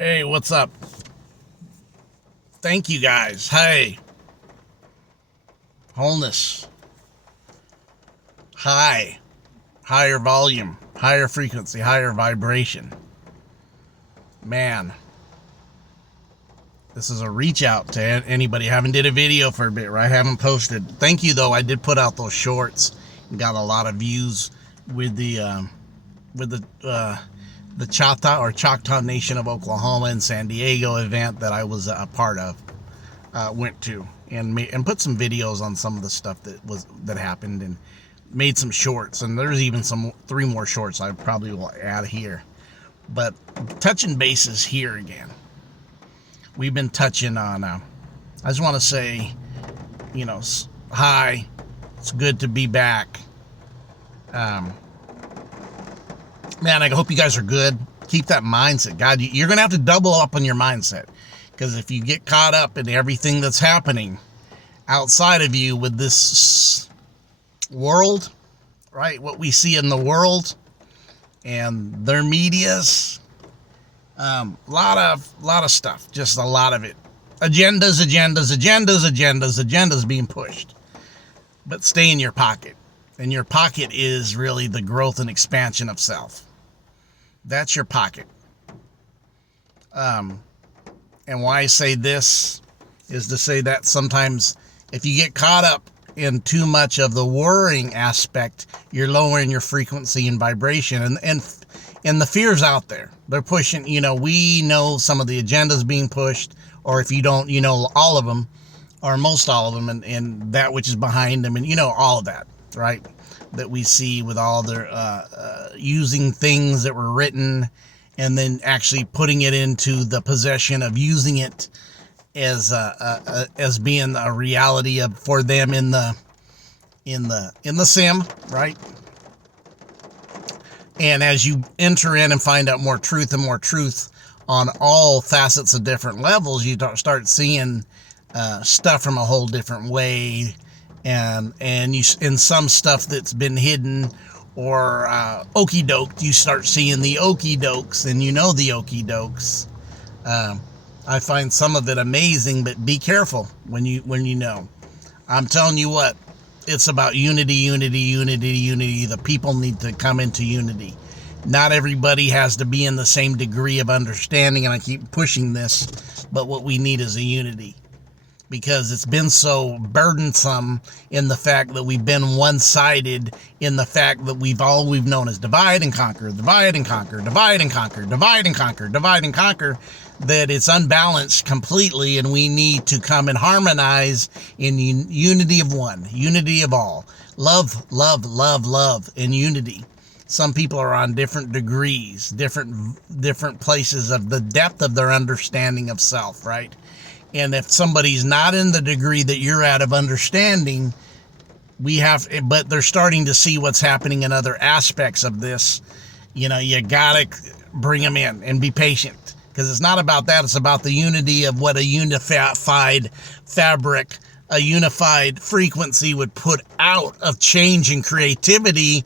Hey, what's up? Thank you guys. Hey, wholeness, higher volume, higher frequency, higher vibration. Man, this is a reach out to anybody. I haven't did a video for a bit, right? I haven't posted. Thank you though. I did put out those shorts and got a lot of views with the Choctaw Nation of Oklahoma and San Diego event that I was a part of. Went to and put some videos on some of the stuff that happened and made some shorts, and there's even 3 more shorts I probably will add here. But touching bases here again, we've been touching on I just want to say, hi, it's good to be back. Man, I hope you guys are good. Keep that mindset. God, you're gonna have to double up on your mindset. Because if you get caught up in everything that's happening outside of you with this world, right? What we see in the world and their medias, lot of stuff, just a lot of it. Agendas being pushed. But stay in your pocket. And your pocket is really the growth and expansion of self. That's your pocket. And why I say this is to say that sometimes if you get caught up in too much of the worrying aspect, you're lowering your frequency and vibration. And the fear's out there. They're pushing, we know some of the agendas being pushed, or if you don't, all of them, or most all of them, and that which is behind them, and all of that, right? That we see with all their using things that were written and then actually putting it into the possession of using it as being a reality for them in the sim, right? And as you enter in and find out more truth on all facets of different levels, you start seeing stuff from a whole different way, and some stuff that's been hidden or okey-doked, you start seeing the okey-dokes, and the okey-dokes. I find some of it amazing, but be careful when you know. I'm telling you what, it's about unity. The people need to come into unity. Not everybody has to be in the same degree of understanding, and I keep pushing this, but what we need is a unity. Because it's been so burdensome in the fact that we've been one-sided, in the fact that we've known as divide and conquer, that it's unbalanced completely, and we need to come and harmonize in unity of one, unity of all. Love, and unity. Some people are on different degrees, different places of the depth of their understanding of self, right? And if somebody's not in the degree that you're at of understanding, but they're starting to see what's happening in other aspects of this, you gotta bring them in and be patient. Because it's not about that. It's about the unity of what a unified fabric, a unified frequency would put out of change and creativity.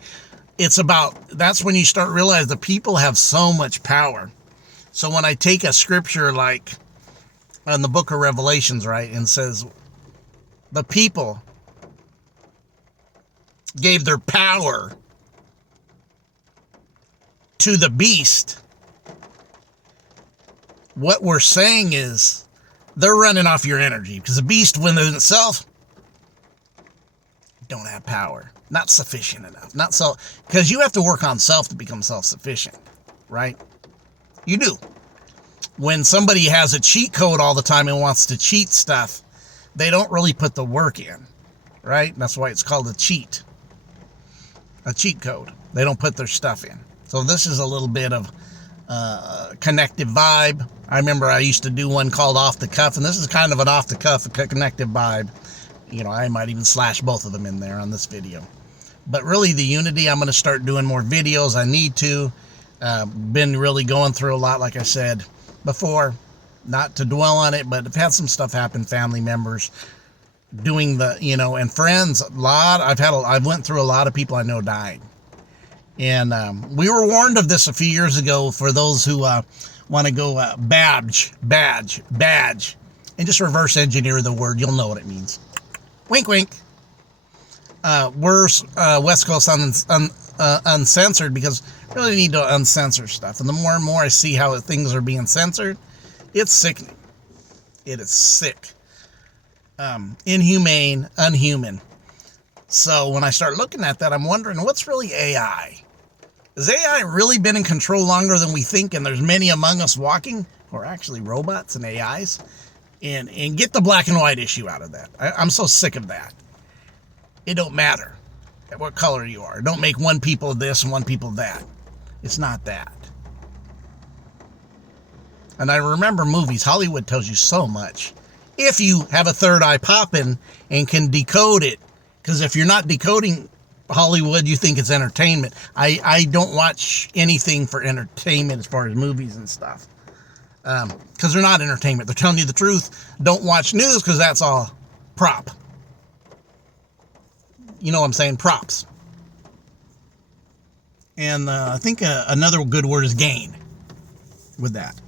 That's when you start realizing the people have so much power. So when I take a scripture like in the book of Revelations, right, and says the people gave their power to the beast, what we're saying is they're running off your energy, because the beast within itself don't have power, not sufficient enough, because you have to work on self to become self-sufficient, right? You do. When somebody has a cheat code all the time and wants to cheat stuff, they don't really put the work in, right? That's why it's called a cheat code. They don't put their stuff in. So this is a little bit of connective vibe. I remember I used to do one called Off the Cuff, and this is kind of an off the cuff connective vibe. I might even slash both of them in there on this video. But really the unity, I'm going to start doing more videos. I need to. Been really going through a lot, like I said before, not to dwell on it, but I've had some stuff happen, family members doing and friends, I've went through a lot of people I know dying. And we were warned of this a few years ago for those who want to go badge, and just reverse engineer the word. You'll know what it means. Wink, wink. We're West Coast uncensored because we really need to uncensor stuff. And the more and more I see how things are being censored, it's sickening. It is sick. Inhumane, unhuman. So when I start looking at that, I'm wondering, what's really AI? Has AI really been in control longer than we think, and there's many among us walking who are actually robots and AIs? And get the black and white issue out of that. I'm so sick of that. It don't matter what color you are. Don't make one people this and one people that. It's not that. And I remember movies. Hollywood tells you so much. If you have a third eye popping and can decode it. Because if you're not decoding Hollywood, you think it's entertainment. I don't watch anything for entertainment as far as movies and stuff. Because they're not entertainment. They're telling you the truth. Don't watch news because that's all prop. You know what I'm saying? Props. And I think another good word is gain with that.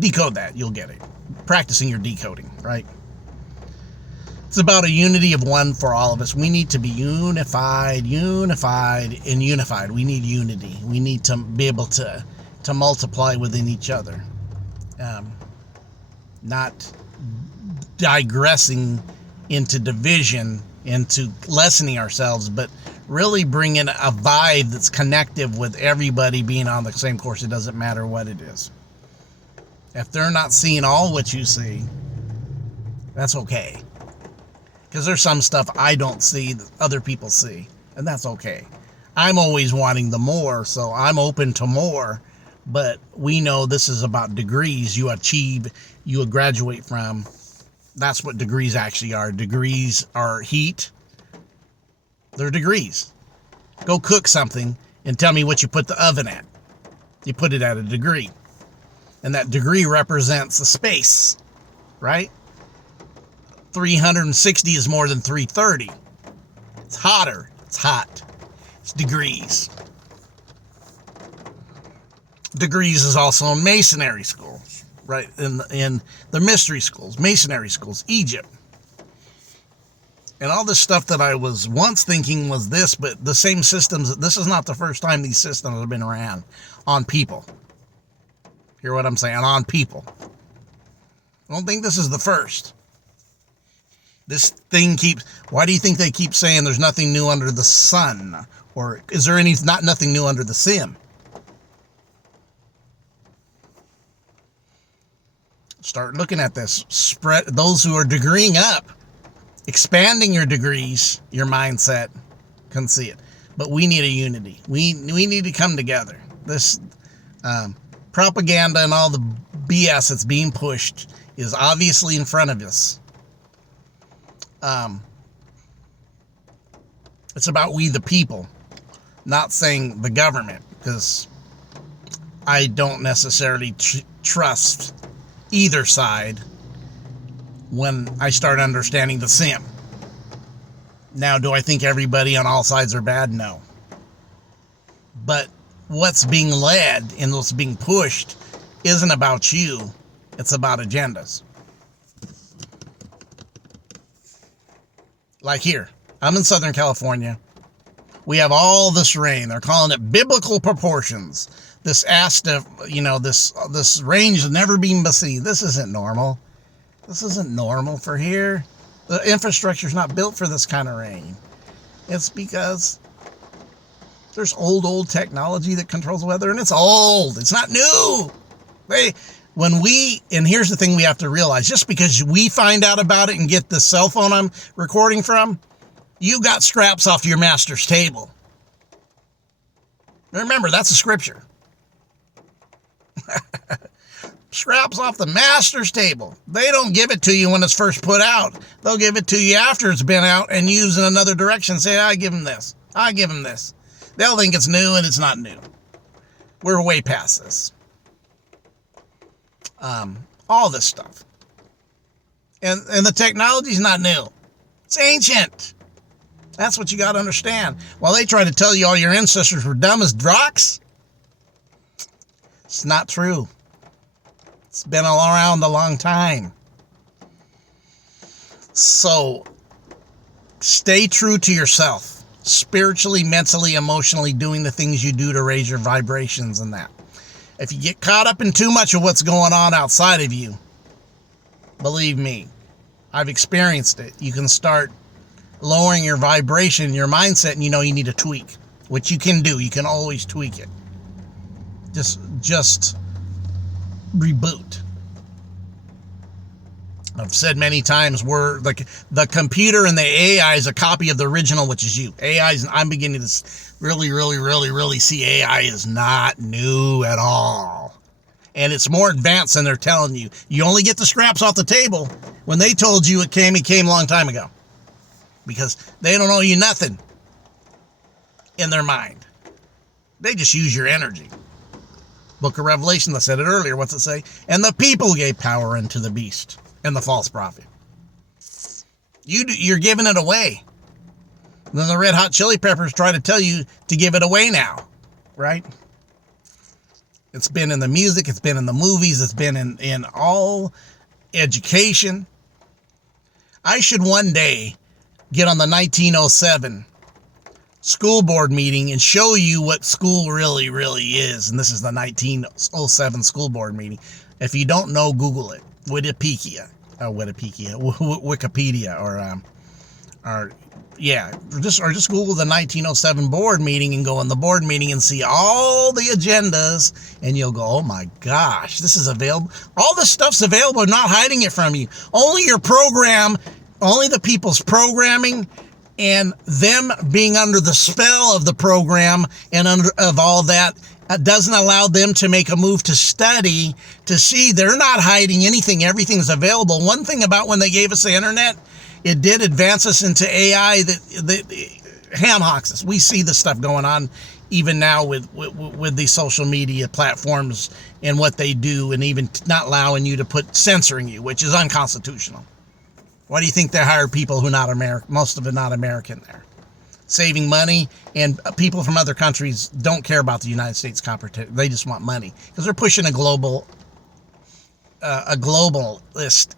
Decode that. You'll get it. Practicing your decoding, right? It's about a unity of one for all of us. We need to be unified. We need unity. We need to be able to multiply within each other. Not digressing into division, into lessening ourselves, but really bringing a vibe that's connective with everybody being on the same course. It doesn't matter what it is. If they're not seeing all what you see, that's okay. Because there's some stuff I don't see that other people see, and that's okay. I'm always wanting the more, so I'm open to more, but we know this is about degrees you achieve, you graduate from. That's what degrees actually are. Degrees are heat. They're degrees. Go cook something and tell me what you put the oven at. You put it at a degree. And that degree represents the space, right? 360 is more than 330. It's hotter. It's hot. It's degrees. Degrees is also in masonry schools, right? In the mystery schools, masonry schools, Egypt. And all this stuff that I was once thinking was this, but the same systems, this is not the first time these systems have been around on people. Hear what I'm saying? On people. I don't think this is the first. This thing why do you think they keep saying there's nothing new under the sun? Or is there nothing new under the sun? Start looking at this. Spread those who are degreeing up, expanding your degrees, your mindset, can see it. But we need a unity. We need to come together. This propaganda and all the BS that's being pushed is obviously in front of us. It's about we the people, not saying the government, because I don't necessarily trust either side when I start understanding the sim. Now, do I think everybody on all sides are bad? No. But what's being led and what's being pushed isn't about you. It's about agendas. Like here, I'm in Southern California. We have all this rain. They're calling it biblical proportions. This this range has never been seen. This isn't normal. This isn't normal for here. The infrastructure's not built for this kind of rain. It's because there's old technology that controls weather, and it's old. It's not new. And here's the thing we have to realize, just because we find out about it and get the cell phone I'm recording from, you got scraps off your master's table. Remember, that's a scripture. Scraps off the master's table. They don't give it to you when it's first put out. They'll give it to you after it's been out and use in another direction. Say, I give him this. I give him this. They'll think it's new and it's not new. We're way past this. All this stuff. And the technology's not new. It's ancient. That's what you got to understand. While they try to tell you all your ancestors were dumb as rocks, It's not true. It's been around a long time. So stay true to yourself, spiritually, mentally, emotionally, doing the things you do to raise your vibrations and that. If you get caught up in too much of what's going on outside of you, believe me, I've experienced it. You can start lowering your vibration, your mindset, and you know you need to tweak, which you can do. You can always tweak it. Just reboot. I've said many times, we're like the computer and the AI is a copy of the original, which is you. AI is, I'm beginning to really see AI is not new at all. And it's more advanced than they're telling you. You only get the scraps off the table. When they told you it came a long time ago. Because they don't owe you nothing in their mind. They just use your energy. Book of Revelation, I said it earlier, what's it say? And the people gave power unto the beast and the false prophet. You're giving it away. And then the Red Hot Chili Peppers try to tell you to give it away now, right? It's been in the music, it's been in the movies, it's been in all education. I should one day get on the 1907 school board meeting and show you what school really is. And this is the 1907 school board meeting. If you don't know, Google it. Wikipedia, just Google the 1907 board meeting and go in the board meeting and see all the agendas, and you'll go, oh my gosh, this is available. All this stuff's available. I'm not hiding it from you. Only your program, only the people's programming and them being under the spell of the program and of all that doesn't allow them to make a move to study, to see they're not hiding anything. Everything's available. One thing about when they gave us the internet, it did advance us into AI that ham hocks us. We see the stuff going on even now with these social media platforms and what they do, and even not allowing you to censoring you, which is unconstitutional. Why do you think they hire people who are not American, most of it not American there? Saving money, and people from other countries don't care about the United States competition. They just want money because they're pushing a globalist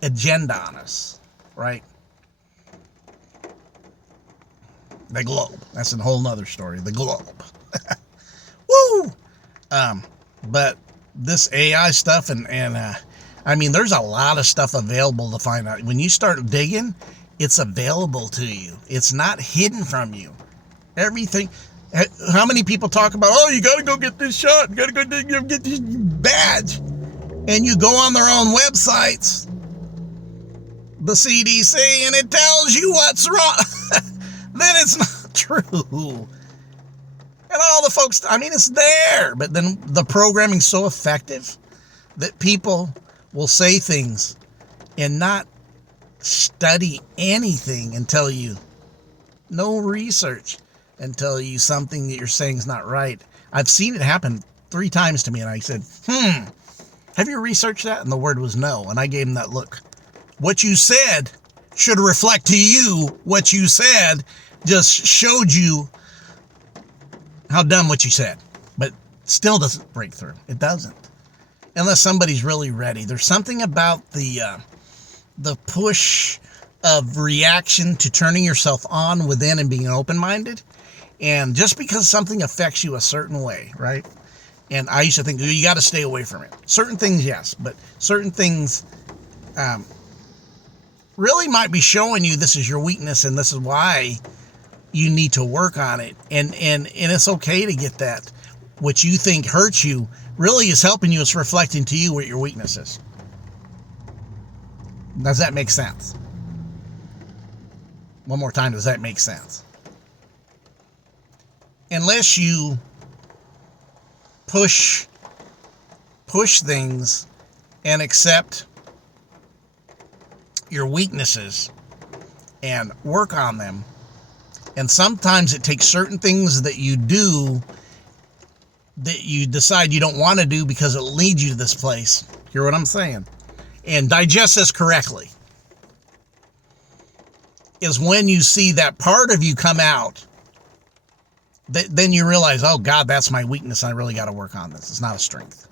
agenda on us, right? The globe. That's a whole nother story. The globe. Woo! But this AI stuff and I mean, there's a lot of stuff available to find out. When you start digging, it's available to you. It's not hidden from you. Everything. How many people talk about, oh, you got to go get this shot. You got to go get this badge. And you go on their own websites, the CDC, and it tells you what's wrong. Then it's not true. And all the folks, I mean, it's there. But then the programming's so effective that people will say things and not study anything and tell you, no research, and tell you something that you're saying is not right. I've seen it happen 3 times to me, and I said, have you researched that? And the word was no, and I gave him that look. What you said should reflect to you what you said, just showed you how dumb what you said, but still doesn't break through. It doesn't. Unless somebody's really ready. There's something about the push of reaction to turning yourself on within and being open-minded. And just because something affects you a certain way, right? And I used to think, you got to stay away from it. Certain things, yes, but certain things really might be showing you this is your weakness and this is why you need to work on it. And it's okay to get that. What you think hurts you really is helping you. It's reflecting to you what your weakness is. Does that make sense? One more time, does that make sense? Unless you push things and accept your weaknesses and work on them. And sometimes it takes certain things that you do that you decide you don't want to do because it leads you to this place. Hear what I'm saying? And digest this correctly. Is when you see that part of you come out, then you realize, oh God, that's my weakness. I really got to work on this. It's not a strength.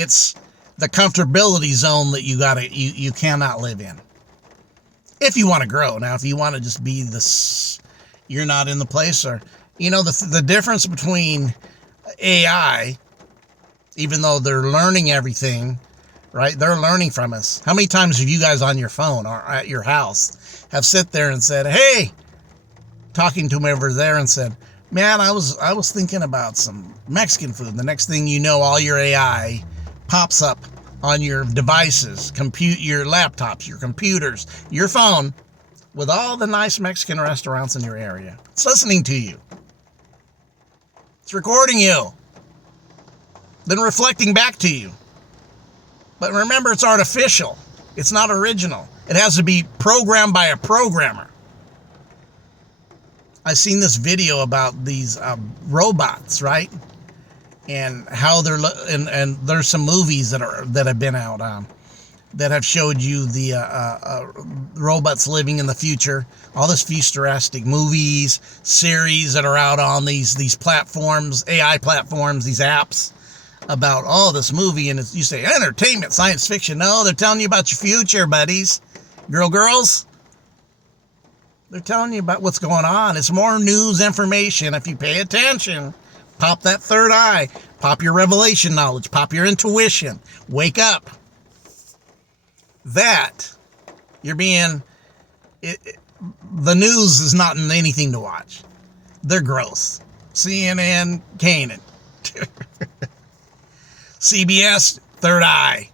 It's the comfortability zone that you cannot live in. If you want to grow. Now, if you want to just be this, you're not in the place. Or, the difference between AI, even though they're learning everything, right? They're learning from us. How many times have you guys on your phone or at your house have sit there and said, hey, talking to him over there and said, man, I was thinking about some Mexican food. The next thing you know, all your AI pops up on your devices, your laptops, your computers, your phone, with all the nice Mexican restaurants in your area. It's listening to you. It's recording you, then reflecting back to you. But remember, it's artificial. It's not original. It has to be programmed by a programmer. I've seen this video about these robots, right? And how they're and there's some movies that have been out that have showed you the robots living in the future. All this futuristic movies, series that are out on these platforms, AI platforms, these apps about this movie, and you say entertainment, science fiction. No, they're telling you about your future, buddies, girls. They're telling you about what's going on. It's more news information if you pay attention. Pop that third eye. Pop your revelation knowledge. Pop your intuition. Wake up. The news is not anything to watch. They're gross. CNN, Canaan. CBS, third eye.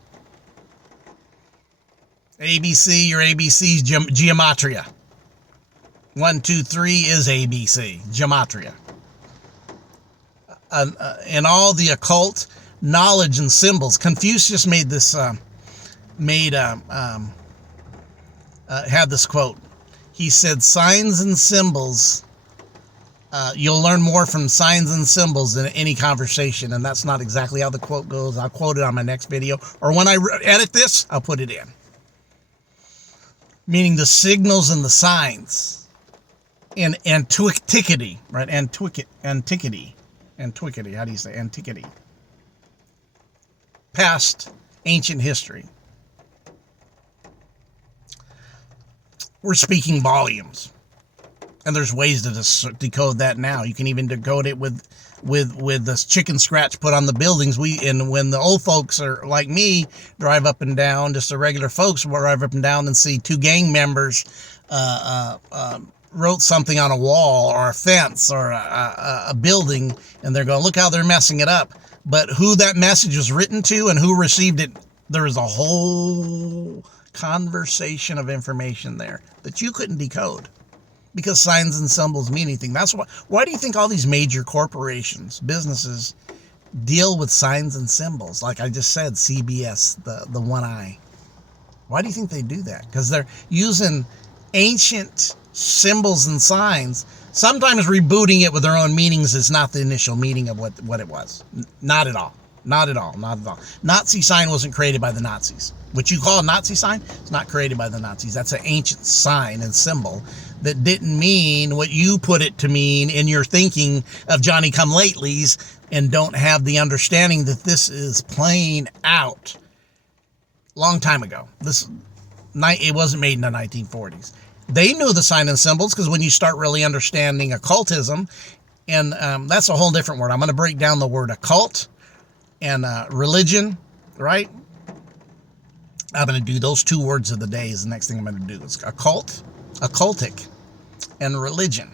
ABC, your ABC's gematria. 1, 2, 3 is ABC, gematria. And all the occult knowledge and symbols. Confucius made this, had this quote. He said, signs and symbols, you'll learn more from signs and symbols than any conversation. And that's not exactly how the quote goes. I'll quote it on my next video. Or when I edit this, I'll put it in. Meaning the signals and the signs. And antiquity, right? Antiquity. How do you say antiquity? Past ancient history. We're speaking volumes. And there's ways to decode that now. You can even decode it with this chicken scratch put on the buildings. And when the old folks are like me, drive up and down, just the regular folks will drive up and down and see two gang members wrote something on a wall or a fence or a building, and they're going, look how they're messing it up. But who that message was written to and who received it, there is a whole conversation of information there that you couldn't decode, because signs and symbols mean anything. That's why do you think all these major corporations, businesses, deal with signs and symbols? Like I just said, CBS, the one eye. Why do you think they do that? Because they're using ancient symbols and signs. Sometimes rebooting it with their own meanings is not the initial meaning of what it was. Not at all. Not at all. Not at all. Nazi sign wasn't created by the Nazis. What you call a Nazi sign, it's not created by the Nazis. That's an ancient sign and symbol that didn't mean what you put it to mean in your thinking of Johnny-come-latelys, and don't have the understanding that this is playing out long time ago. It wasn't made in the 1940s. They knew the sign and symbols, because when you start really understanding occultism, and that's a whole different word. I'm going to break down the word occult and religion, right? I'm going to do those two words of the day is the next thing I'm going to do. It's occult, occultic, and religion.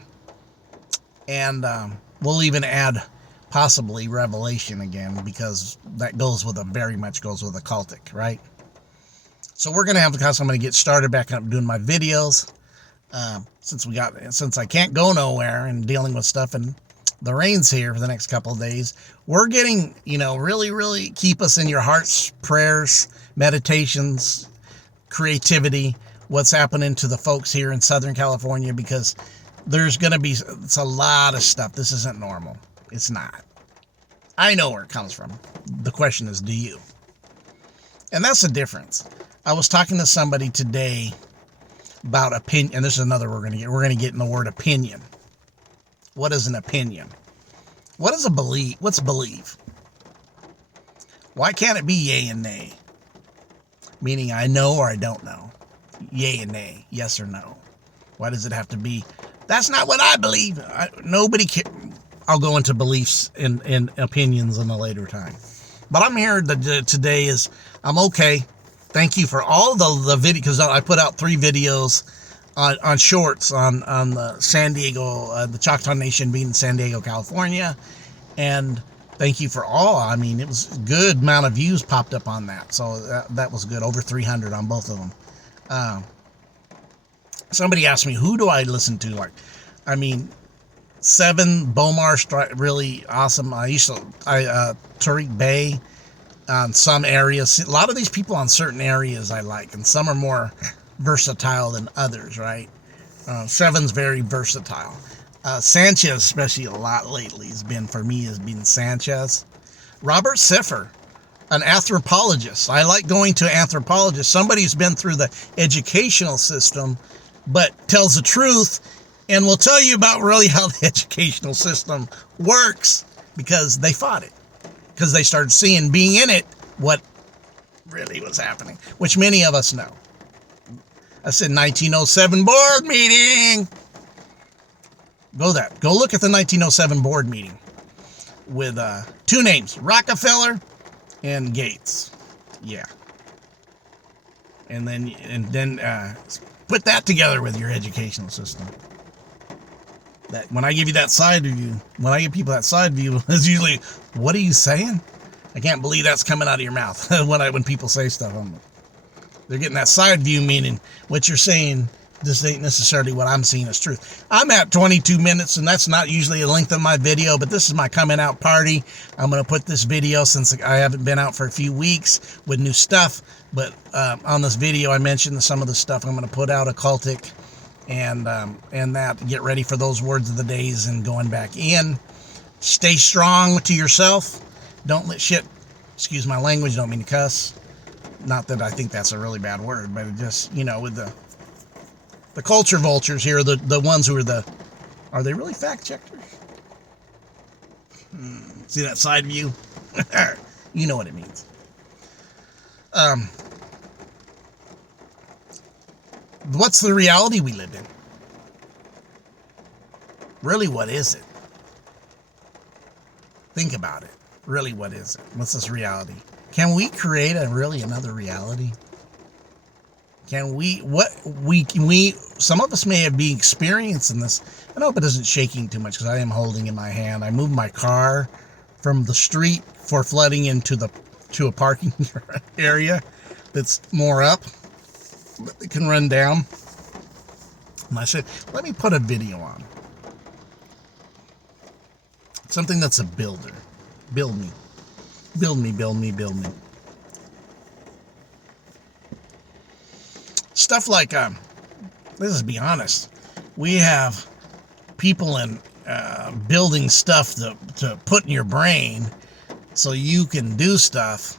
And we'll even add possibly revelation again, because that very much goes with occultic, right? So we're going to have I'm going to get started back up doing my videos. Since I can't go nowhere and dealing with stuff, and the rain's here for the next couple of days, we're getting, really, really keep us in your hearts, prayers, meditations, creativity, what's happening to the folks here in Southern California, because it's a lot of stuff. This isn't normal. It's not. I know where it comes from. The question is, do you? And that's the difference. I was talking to somebody today about opinion, and this is another we're going to get in the word opinion. What is an opinion? What is a belief? What's belief? Why can't it be yay and nay? Meaning I know or I don't know. Yay and nay. Yes or no. Why does it have to be? That's not what I believe. Nobody can. I'll go into beliefs and opinions in a later time. But I'm here today is I'm okay. Thank you for all the video, because I put out 3 videos on shorts on the San Diego, the Choctaw Nation being in San Diego, California. And thank you for all. I mean, it was a good amount of views popped up on that. So that was good. Over 300 on both of them. Somebody asked me, who do I listen to? Like, I mean, 7 Bomar, really awesome. I used to, Tariq Bey on some areas. A lot of these people on certain areas I like, and some are more versatile than others, right? 7's very versatile. Sanchez, especially a lot lately, has been Sanchez. Robert Siffer, an anthropologist. I like going to anthropologists. Somebody who's been through the educational system, but tells the truth and will tell you about really how the educational system works, because they fought it. Because they started seeing, being in it, what really was happening, which many of us know. I said 1907 board meeting. Go look at the 1907 board meeting with 2 names, Rockefeller and Gates. Yeah. And then put that together with your educational system. That when I give you that side view, when I give people that side view, it's usually, what are you saying? I can't believe that's coming out of your mouth when people say stuff. They're getting that side view, meaning what you're saying, this ain't necessarily what I'm seeing as truth. I'm at 22 minutes, and that's not usually the length of my video, but this is my coming out party. I'm going to put this video, since I haven't been out for a few weeks with new stuff, but on this video I mentioned some of the stuff I'm going to put out, occultic, and that. Get ready for those words of the days and going back in. Stay strong to yourself. Don't let shit, excuse my language, don't mean to cuss. Not that I think that's a really bad word, but it just, with the culture vultures here, the ones who are they really fact checkers? See that side view? You know what it means. What's the reality we live in? Really, what is it? Think about it. Really, what is it? What's this reality? Can we create another reality? Can we, some of us may have been experiencing this. I hope it isn't shaking too much, because I am holding in my hand. I moved my car from the street for flooding to a parking area that's more up. It can run down. And I said, let me put a video on. Something that's a builder. Build me. Build me, build me, build me. Stuff like, let's be honest, we have people in building stuff to put in your brain so you can do stuff.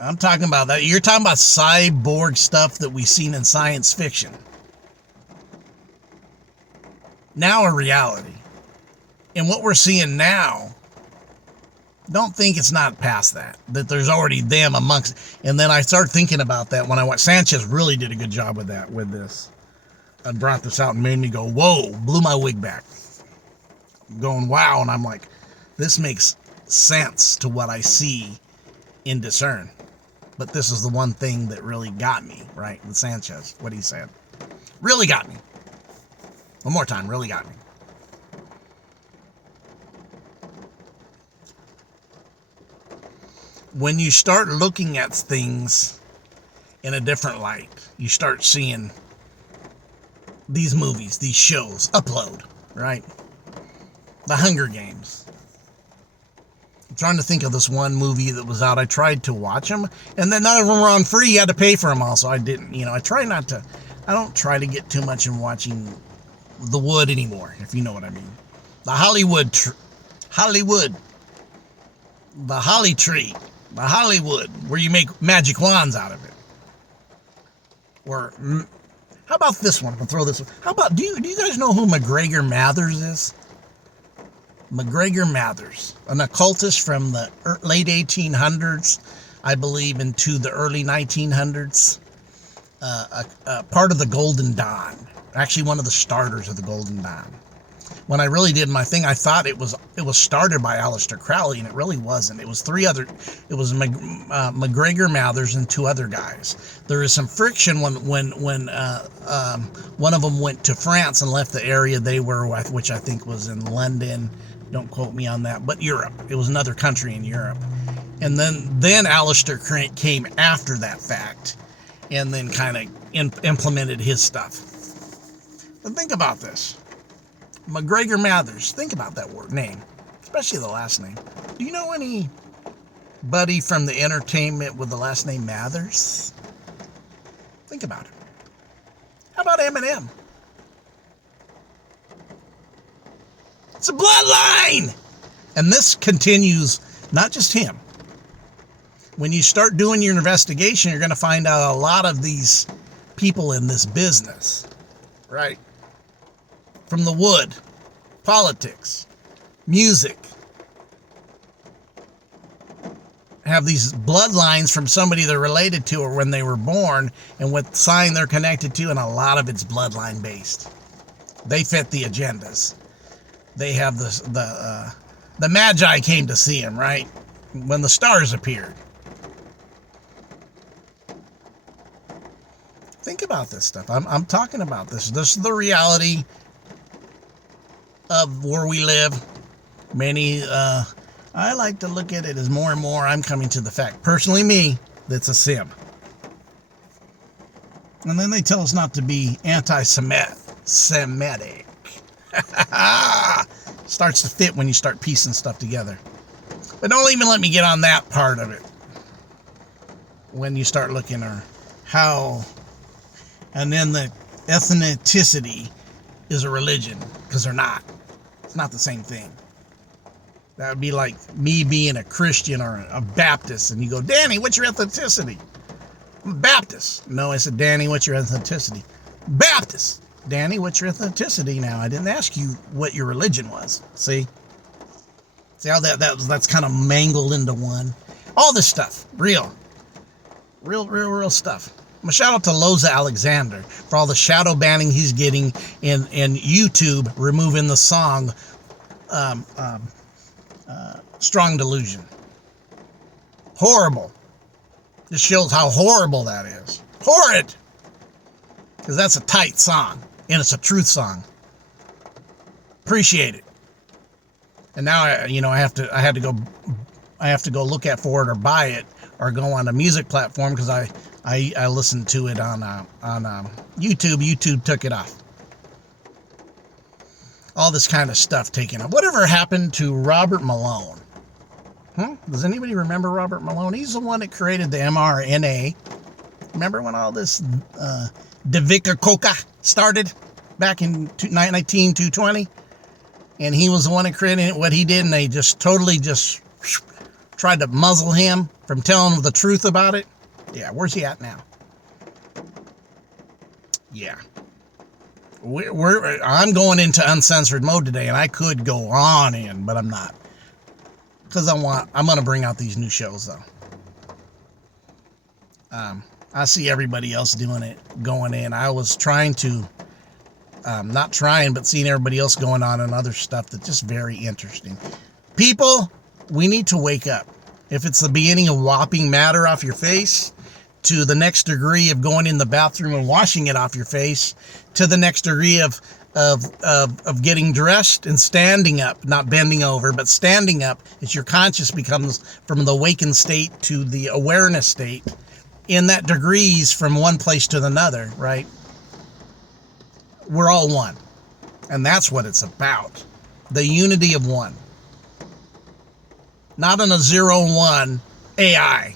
I'm talking about that. You're talking about cyborg stuff that we've seen in science fiction. Now a reality. And what we're seeing now, don't think it's not past that there's already them amongst. And then I started thinking about that when I went. Sanchez really did a good job with that, with this. I brought this out and made me go, whoa, blew my wig back. Going, wow. And I'm like, this makes sense to what I see in discern. But this is the one thing that really got me, right? With Sanchez, what he said. Really got me. One more time, really got me. When you start looking at things in a different light, you start seeing these movies, these shows, upload, right? The Hunger Games. I'm trying to think of this one movie that was out. I tried to watch them, and then none of them were on free. You had to pay for them all, so I didn't. I don't try to get too much in watching the wood anymore, if you know what I mean. The Hollywood, the holly tree. The Hollywood, where you make magic wands out of it. Or, how about this one? I'm going to throw this one. How about, do you guys know who McGregor Mathers is? McGregor Mathers, an occultist from the late 1800s, I believe, into the early 1900s. Part of the Golden Dawn. Actually, one of the starters of the Golden Dawn. When I really did my thing, I thought it was started by Aleister Crowley, and it really wasn't. It was McGregor Mathers and two other guys. There is some friction when one of them went to France and left the area they were with, which I think was in London. Don't quote me on that, but Europe. It was another country in Europe. And then Aleister came after that fact, and then kind of implemented his stuff. But think about this. McGregor Mathers. Think about that name, especially the last name. Do you know anybody from the entertainment with the last name Mathers? Think about it. How about Eminem? It's a bloodline! And this continues, not just him. When you start doing your investigation, you're going to find out a lot of these people in this business, right? From the wood, politics, music, have these bloodlines from somebody they're related to or when they were born and what sign they're connected to, and a lot of it's bloodline based. They fit the agendas. They have the Magi came to see him, right? When the stars appeared. Think about this stuff. I'm talking about this. This is the reality of where we live. Many, I like to look at it as more and more I'm coming to the fact, personally me, that's a sim. And then they tell us not to be anti-Semitic. Starts to fit when you start piecing stuff together. But don't even let me get on that part of it. When you start looking at how, and then the ethnicity is a religion, because they're not. It's not the same thing. That would be like me being a Christian or a Baptist, and you go, Danny, what's your ethnicity? I'm a Baptist. No, I said, Danny, what's your ethnicity? Baptist. Danny, what's your ethnicity now? I didn't ask you what your religion was. See how that's kind of mangled into one. All this stuff, real stuff. I'm a shout out to Loza Alexander for all the shadow banning he's getting in YouTube, removing the song Strong Delusion. Horrible. This shows how horrible that is. Horrid. Because that's a tight song, and it's a truth song. Appreciate it. And now I have to go look for it or buy it or go on a music platform because I listened to it on YouTube. YouTube took it off. All this kind of stuff taken off. Whatever happened to Robert Malone? Does anybody remember Robert Malone? He's the one that created the mRNA. Remember when all this Devika Coca started back in 1920? And he was the one that created what he did, and they just totally tried to muzzle him from telling the truth about it. Yeah, where's he at now? Yeah. I'm going into uncensored mode today, and I could go on in, but I'm not. Because I'm going to bring out these new shows, though. I see everybody else doing it, going in. I was trying to, not trying, but seeing everybody else going on and other stuff that's just very interesting. People, we need to wake up. If it's the beginning of whopping matter off your face, to the next degree of going in the bathroom and washing it off your face, to the next degree of getting dressed and standing up, not bending over, but standing up as your conscious becomes from the awakened state to the awareness state, in that degrees from one place to another, right? We're all one. And that's what it's about. The unity of one. Not in a 0-1 AI.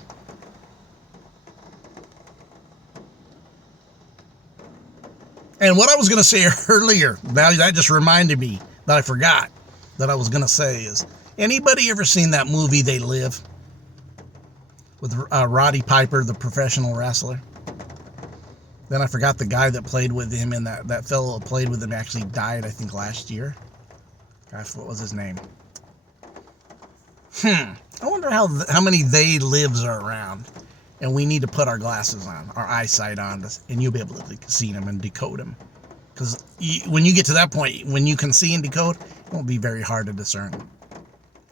And what I was going to say earlier, that just reminded me that I forgot that I was going to say is, anybody ever seen that movie They Live? With Roddy Piper, the professional wrestler? Then I forgot the guy that played with him, and that fellow that played with him actually died, I think, last year. Gosh, what was his name? I wonder how many they lives are around. And we need to put our glasses on, our eyesight on, and you'll be able to see them and decode them. Because when you get to that point, when you can see and decode, it won't be very hard to discern.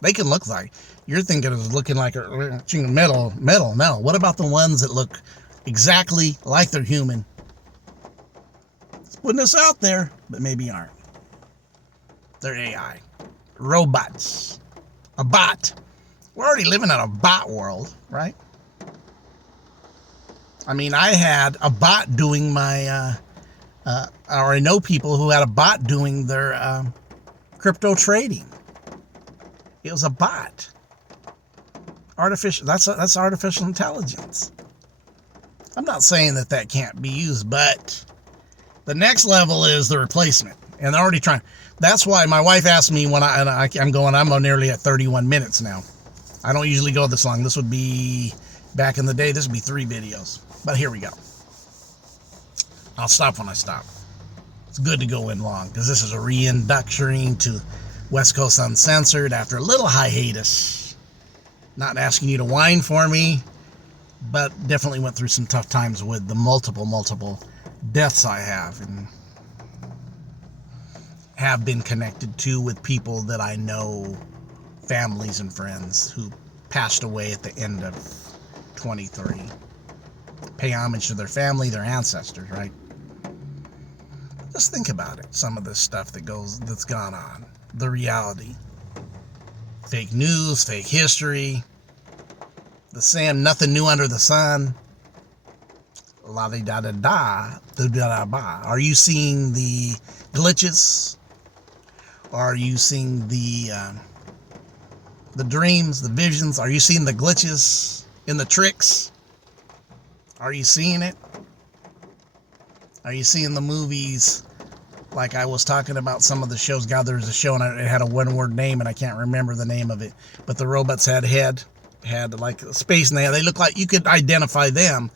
They can look like, you're thinking of looking like a metal. No, what about the ones that look exactly like they're human? It's putting us out there, but maybe aren't. They're AI. Robots. A bot. We're already living in a bot world, right? I mean, I had a bot doing my, or I know people who had a bot doing their crypto trading. It was a bot. That's artificial intelligence. I'm not saying that can't be used, but the next level is the replacement, and they're already trying. That's why my wife asked me when I'm nearly at 31 minutes now. I don't usually go this long. This would be back in the day. This would be 3 videos, but here we go. I'll stop when I stop. It's good to go in long because this is a reintroduction to West Coast Uncensored after a little hiatus. Not asking you to whine for me, but definitely went through some tough times with the multiple deaths I have and have been connected to with people that I know, families and friends who passed away at the end of 23. Pay homage to their family, their ancestors, right? Just think about it. Some of this stuff that's gone on. The reality. Fake news, fake history. The saying, nothing new under the sun. La-di-da-da-da-da-da-ba. Are you seeing the glitches? Are you seeing the dreams, the visions? Are you seeing the glitches in the tricks? Are you seeing it? Are you seeing the movies? Like I was talking about some of the shows. God, there was a show and it had a one-word name and I can't remember the name of it. But the robots had like a space, and they look like you could identify them.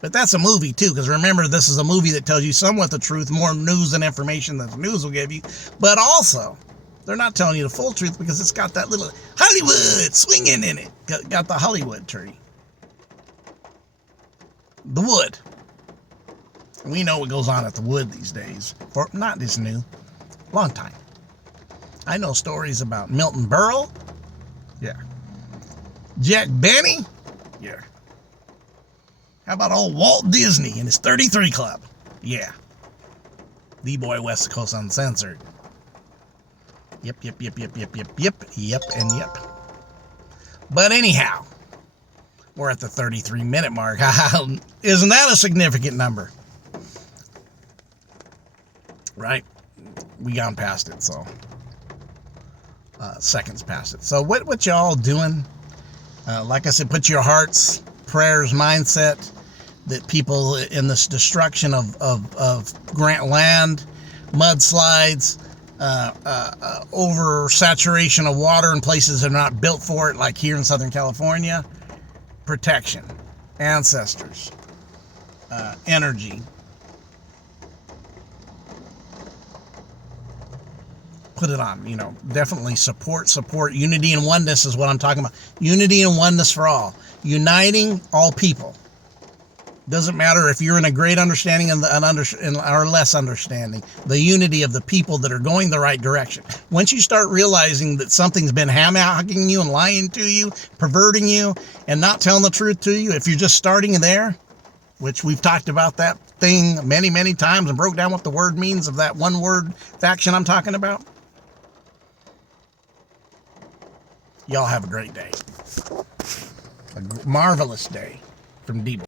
But that's a movie too, because remember, this is a movie that tells you somewhat the truth, more news and information than the news will give you. But also, they're not telling you the full truth because it's got that little Hollywood swinging in it. Got the Hollywood tree. The wood. We know what goes on at the wood these days. Or not this new. Long time. I know stories about Milton Berle. Yeah. Jack Benny. Yeah. How about old Walt Disney and his 33 Club? Yeah. The boy West Coast Uncensored. Yep, and yep. But anyhow, we're at the 33-minute mark. Isn't that a significant number? Right? We gone past it, so seconds past it. So what y'all doing? Like I said, put your hearts, prayers, mindset that people in this destruction of Grant land, mudslides, oversaturation of water in places that are not built for it, like here in Southern California, protection, ancestors, energy. Put it on, definitely support. Unity and oneness is what I'm talking about. Unity and oneness for all. Uniting all people. Doesn't matter if you're in a great understanding or less understanding. The unity of the people that are going the right direction. Once you start realizing that something's been ham-hocking you and lying to you, perverting you, and not telling the truth to you, if you're just starting there, which we've talked about that thing many, many times and broke down what the word means of that one word faction I'm talking about. Y'all have a great day. A marvelous day from Debo.